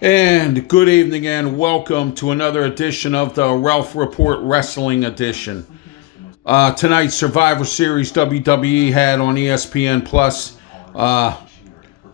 And good evening and welcome to another edition of the Ralph Report Wrestling Edition. Tonight's Survivor Series WWE had on ESPN Plus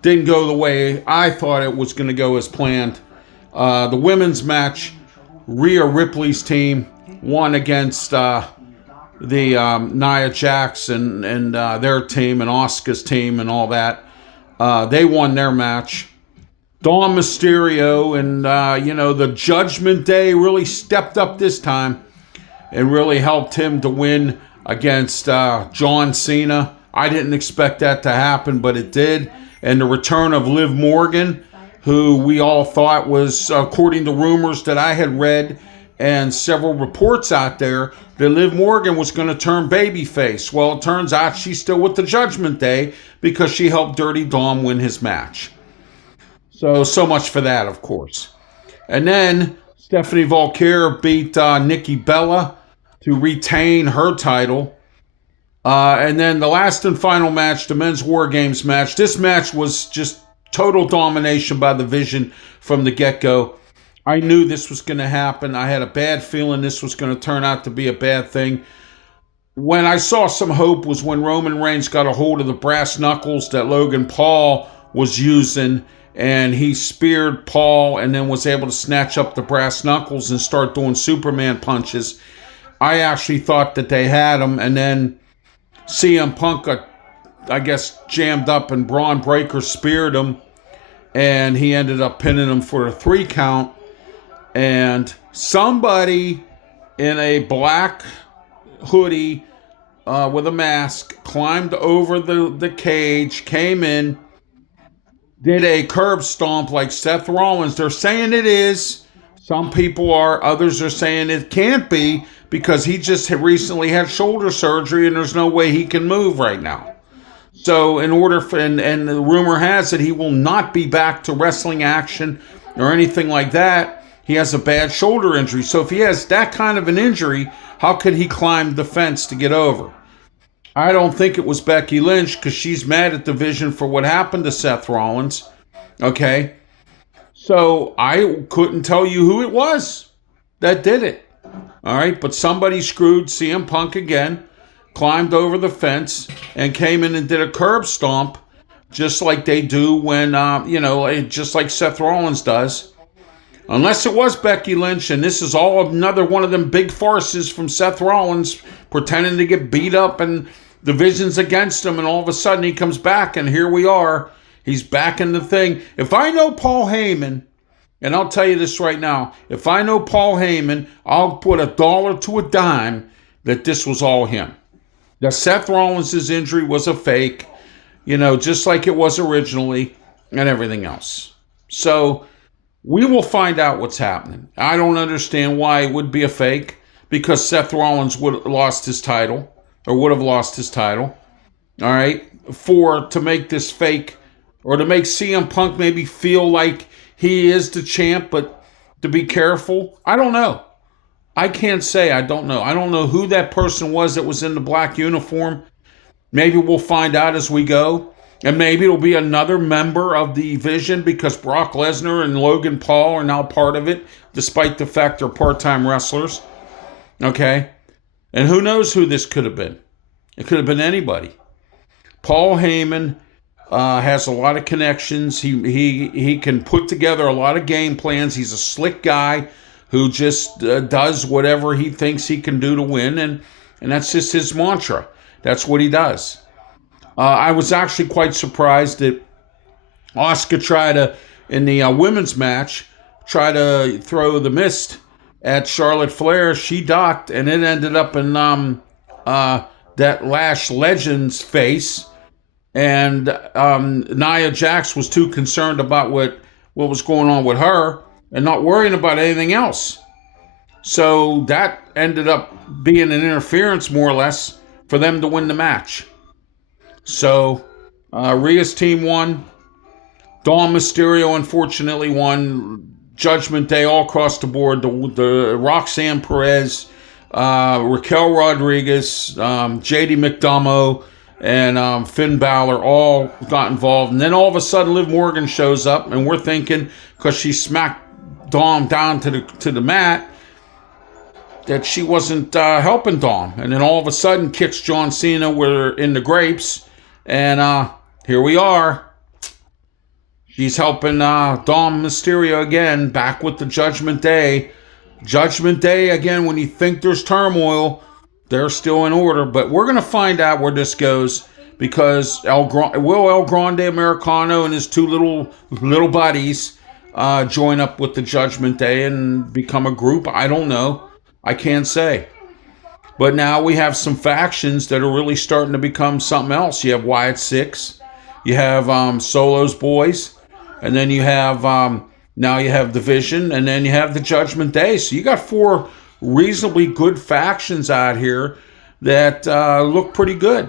didn't go the way I thought it was going to go as planned. The women's match, Rhea Ripley's team won against the Nia Jax and their team and Asuka's team and all that. They won their match. Dom Mysterio and, the Judgment Day really stepped up this time and really helped him to win against John Cena. I didn't expect that to happen, but it did. And the return of Liv Morgan, who we all thought was, according to rumors that I had read and several reports out there, that Liv Morgan was going to turn babyface. Well, it turns out she's still with the Judgment Day because she helped Dirty Dom win his match. So much for that, of course. And then Stephanie Valkyrie beat Nikki Bella to retain her title. And then the last and final match, the Men's War Games match. This match was just total domination by the Vision from the get-go. I knew this was going to happen. I had a bad feeling this was going to turn out to be a bad thing. When I saw some hope was when Roman Reigns got a hold of the brass knuckles that Logan Paul was using, and he speared Paul and then was able to snatch up the brass knuckles and start doing Superman punches. I actually thought that they had him, and then CM Punk got, I guess, jammed up and Braun Breaker speared him, and he ended up pinning him for a 3 count. And somebody in a black hoodie with a mask climbed over the cage, came in, did a curb stomp like Seth Rollins. They're saying it is. Some people are. Others are saying it can't be because he just recently had shoulder surgery and there's no way he can move right now. So in order for, and the rumor has that he will not be back to wrestling action or anything like that. He has a bad shoulder injury. So if he has that kind of an injury, how could he climb the fence to get over? I don't think it was Becky Lynch because she's mad at the Vision for what happened to Seth Rollins. Okay? So I couldn't tell you who it was that did it. All right? But somebody screwed CM Punk again, climbed over the fence, and came in and did a curb stomp just like they do when, just like Seth Rollins does. Unless it was Becky Lynch, and this is all another one of them big farces from Seth Rollins pretending to get beat up and the Vision's against him, and all of a sudden he comes back, and here we are. He's back in the thing. If I know Paul Heyman, and I'll tell you this right now, if I know Paul Heyman, I'll put $1 to a dime that this was all him. That Seth Rollins' injury was a fake, just like it was originally, and everything else. So we will find out what's happening. I don't understand why it would be a fake, because Seth Rollins would have lost his title. All right, to make this fake, or to make CM Punk maybe feel like he is the champ, but to be careful. I don't know. I can't say. I don't know. I don't know who that person was that was in the black uniform. Maybe we'll find out as we go. And maybe it'll be another member of the Vision because Brock Lesnar and Logan Paul are now part of it, despite the fact they're part-time wrestlers. Okay? And who knows who this could have been? It could have been anybody. Paul Heyman has a lot of connections. He can put together a lot of game plans. He's a slick guy who just does whatever he thinks he can do to win, and that's just his mantra. That's what he does. I was actually quite surprised that Asuka tried to, in the women's match, try to throw the mist at Charlotte Flair. She ducked, and it ended up in that Lash Legend's face. And Nia Jax was too concerned about what was going on with her and not worrying about anything else. So that ended up being an interference, more or less, for them to win the match. So Rhea's team won. Dom Mysterio, unfortunately, won. Judgment Day all across the board. The Roxanne Perez, Raquel Rodriguez, JD McDomo, and Finn Balor all got involved. And then all of a sudden, Liv Morgan shows up, and we're thinking, because she smacked Dom down to the mat, that she wasn't helping Dom. And then all of a sudden, kicks John Cena in the grapes, and here we are. She's helping Dom Mysterio again, back with the Judgment Day. Judgment Day, again, when you think there's turmoil, they're still in order. But we're going to find out where this goes, because El Grande Americano and his two little buddies join up with the Judgment Day and become a group? I don't know. I can't say. But now we have some factions that are really starting to become something else. You have Wyatt Six. You have Solo's boys. And then you have, now you have Division, and then you have the Judgment Day. So you got 4 reasonably good factions out here that look pretty good.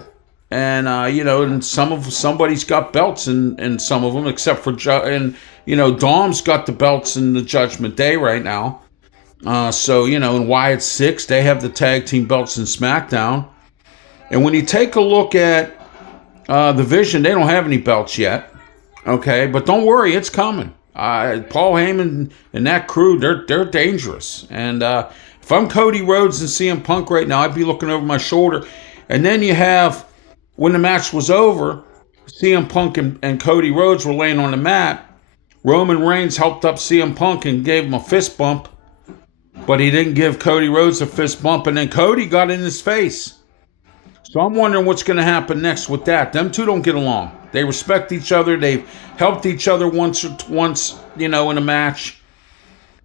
And, and somebody's got belts in some of them, except for, Dom's got the belts in the Judgment Day right now. In Wyatt Six, they have the tag team belts in SmackDown. And when you take a look at the Vision, they don't have any belts yet. Okay, but don't worry, it's coming. Paul Heyman and that crew, they're dangerous. And if I'm Cody Rhodes and CM Punk right now, I'd be looking over my shoulder. And then you have, when the match was over, CM Punk and Cody Rhodes were laying on the mat. Roman Reigns helped up CM Punk and gave him a fist bump. But he didn't give Cody Rhodes a fist bump, and then Cody got in his face. So I'm wondering what's going to happen next with that. Them two don't get along. They respect each other. They've helped each other once, in a match.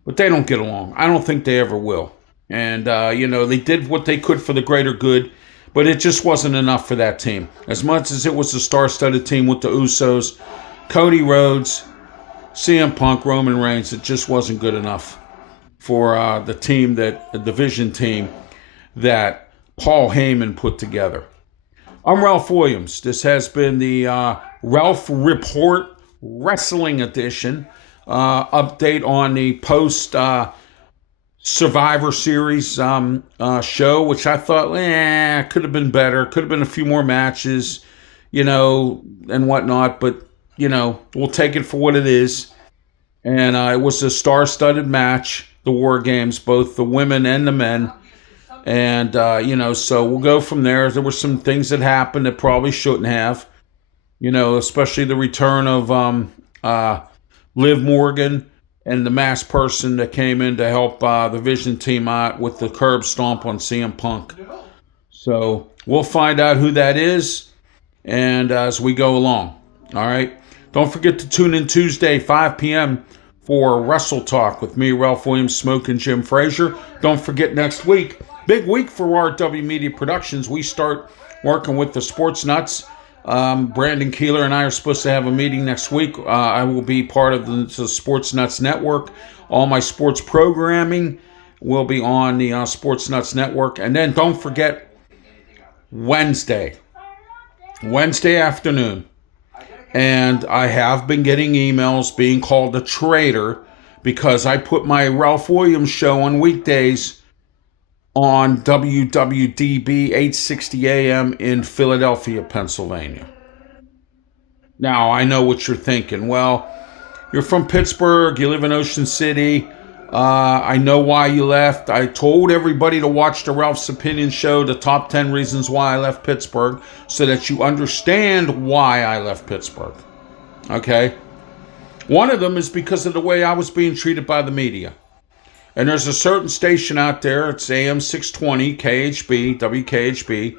But they don't get along. I don't think they ever will. And, they did what they could for the greater good, but it just wasn't enough for that team. As much as it was a star-studded team with the Usos, Cody Rhodes, CM Punk, Roman Reigns, it just wasn't good enough for the Division team that Paul Heyman put together. I'm Ralph Williams. This has been the Ralph Report Wrestling Edition. Update on the post Survivor Series show, which I thought, could have been better. Could have been a few more matches, and whatnot. But, we'll take it for what it is. And it was a star-studded match, the War Games, both the women and the men. And, so we'll go from there. There were some things that happened that probably shouldn't have, especially the return of Liv Morgan and the masked person that came in to help the Vision team out with the curb stomp on CM Punk. So we'll find out who that is and as we go along. All right. Don't forget to tune in Tuesday, 5 p.m. for Wrestle Talk with me, Ralph Williams, Smoke, and Jim Frazier. Don't forget next week, big week for RW Media Productions. We start working with the Sports Nuts. Brandon Keeler and I are supposed to have a meeting next week. I will be part of the Sports Nuts Network. All my sports programming will be on the Sports Nuts Network. And then don't forget Wednesday afternoon. And I have been getting emails being called a traitor because I put my Ralph Williams show on weekdays on WWDB 860 AM in Philadelphia, Pennsylvania. Now, I know what you're thinking. Well, you're from Pittsburgh, you live in Ocean City. I know why you left. I told everybody to watch the Ralph's Opinion show, the top 10 reasons why I left Pittsburgh, so that you understand why I left Pittsburgh. Okay? One of them is because of the way I was being treated by the media. And there's a certain station out there, it's AM 620, KHB, WKHB,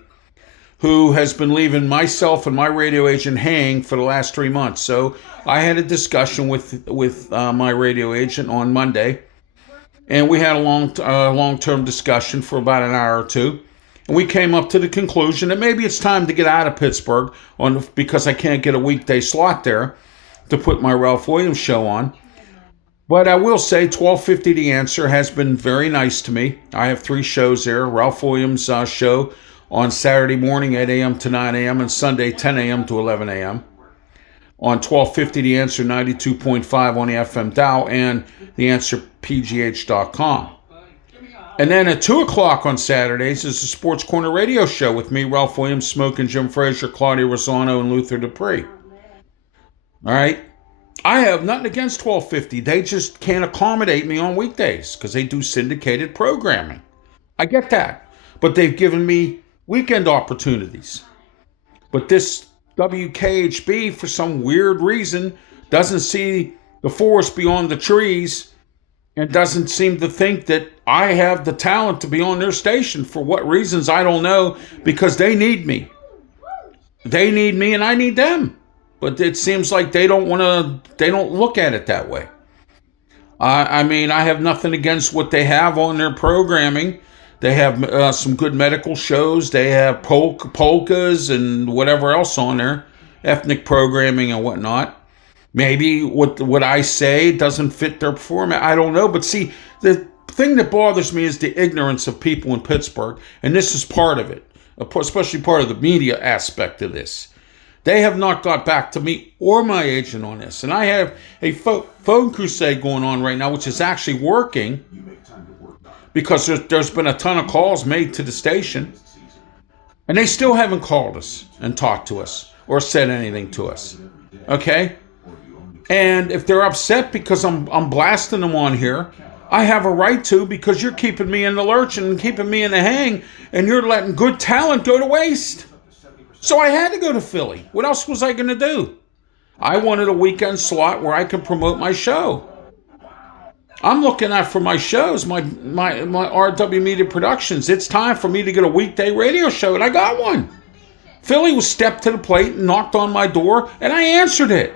who has been leaving myself and my radio agent hang for the last 3 months. So I had a discussion with my radio agent on Monday. And we had a long-term discussion for about an hour or two. And we came up to the conclusion that maybe it's time to get out of Pittsburgh because I can't get a weekday slot there to put my Ralph Williams show on. But I will say 1250 The Answer has been very nice to me. I have 3 shows there. Ralph Williams show on Saturday morning, 8 a.m. to 9 a.m. and Sunday, 10 a.m. to 11 a.m. On 1250 The Answer, 92.5 on the FM dial and TheAnswerPGH.com. And then at 2 o'clock on Saturdays is the Sports Corner radio show with me, Ralph Williams, Smoke, and Jim Frazier, Claudia Rosano, and Luther Dupree. All right? I have nothing against 1250. They just can't accommodate me on weekdays because they do syndicated programming. I get that. But they've given me weekend opportunities. But this WKHB, for some weird reason, doesn't see the forest beyond the trees and doesn't seem to think that I have the talent to be on their station. For what reasons, I don't know, because they need me. They need me and I need them. But it seems like they don't look at it that way. I mean, I have nothing against what they have on their programming. They have some good medical shows. They have polkas and whatever else on there, ethnic programming and whatnot. Maybe what I say doesn't fit their format. I don't know. But see, the thing that bothers me is the ignorance of people in Pittsburgh. And this is part of it, especially part of the media aspect of this. They have not got back to me or my agent on this. And I have a phone crusade going on right now, which is actually working because there's been a ton of calls made to the station. And they still haven't called us and talked to us or said anything to us. Okay? And if they're upset because I'm blasting them on here, I have a right to, because you're keeping me in the lurch and keeping me in the hang, and you're letting good talent go to waste. So I had to go to Philly. What else was I going to do? I wanted a weekend slot where I could promote my show. I'm looking at for my shows, my RW Media Productions. It's time for me to get a weekday radio show, and I got one. Philly was stepped to the plate and knocked on my door, and I answered it.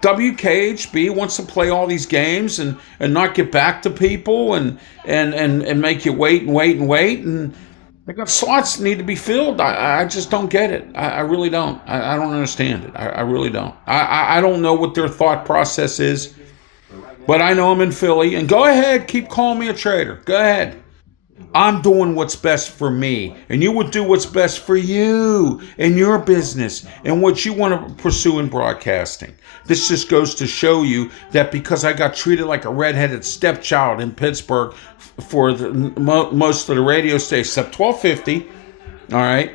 WKHB wants to play all these games and not get back to people and make you wait and they got slots that need to be filled. I just don't get it. I really don't. I don't understand it. I really don't. I don't know what their thought process is, but I know I'm in Philly. And go ahead, keep calling me a traitor. Go ahead. I'm doing what's best for me, and you would do what's best for you and your business and what you want to pursue in broadcasting. This just goes to show you that because I got treated like a redheaded stepchild in Pittsburgh for most of the radio stations, except 1250, all right,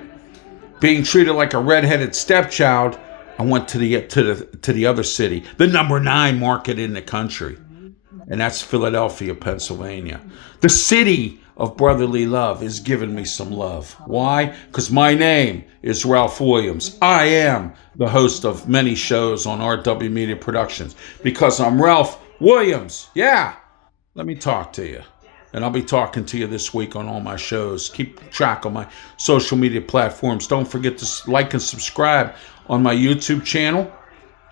being treated like a redheaded stepchild, I went to the other city, the number 9 market in the country, and that's Philadelphia, Pennsylvania. The city of brotherly love is giving me some love. Why? Because my name is Ralph Williams. I am the host of many shows on RW Media Productions because I'm Ralph Williams. Yeah, let me talk to you. And I'll be talking to you this week on all my shows. Keep track on my social media platforms. Don't forget to like and subscribe on my YouTube channel,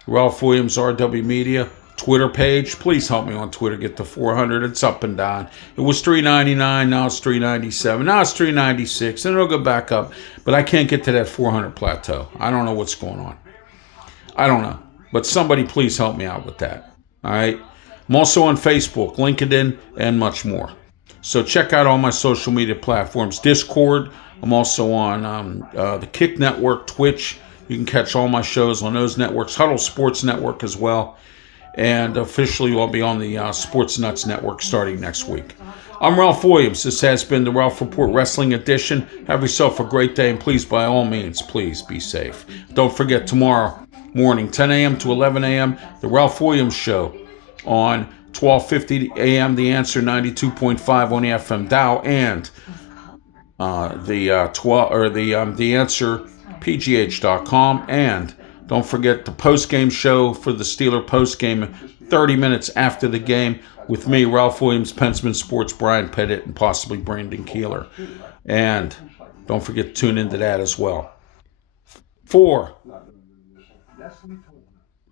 Ralph Williams RW Media. Twitter page. Please help me on Twitter get to 400. It's up and down. It was $3.99. Now it's $3.97. Now it's $3.96. And it'll go back up. But I can't get to that 400 plateau. I don't know what's going on. I don't know. But somebody please help me out with that. All right. I'm also on Facebook, LinkedIn, and much more. So check out all my social media platforms. Discord. I'm also on the Kick Network, Twitch. You can catch all my shows on those networks. Huddle Sports Network as well. And officially I'll be on the Sports Nuts Network starting next week. I'm Ralph Williams. This has been the Ralph Report Wrestling Edition. Have yourself a great day, and please, by all means, please be safe. Don't forget, tomorrow morning, 10 a.m. to 11 a.m., the Ralph Williams Show on 1250 a.m., The Answer 92.5 on the FM dial, and the Answer PGH.com, and don't forget the post-game show for the Steeler post-game, 30 minutes after the game, with me, Ralph Williams, Pensman Sports, Brian Pettit, and possibly Brandon Keeler. And don't forget to tune into that as well. For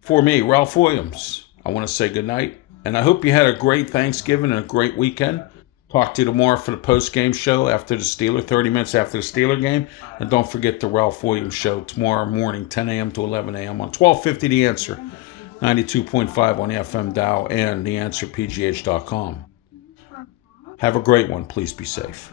me, Ralph Williams, I want to say goodnight. And I hope you had a great Thanksgiving and a great weekend. Talk to you tomorrow for the post-game show after the Steeler, 30 minutes after the Steeler game. And don't forget the Ralph Williams Show tomorrow morning, 10 a.m. to 11 a.m. on 1250 The Answer, 92.5 on the FM dial, and theanswerpgh.com. Have a great one. Please be safe.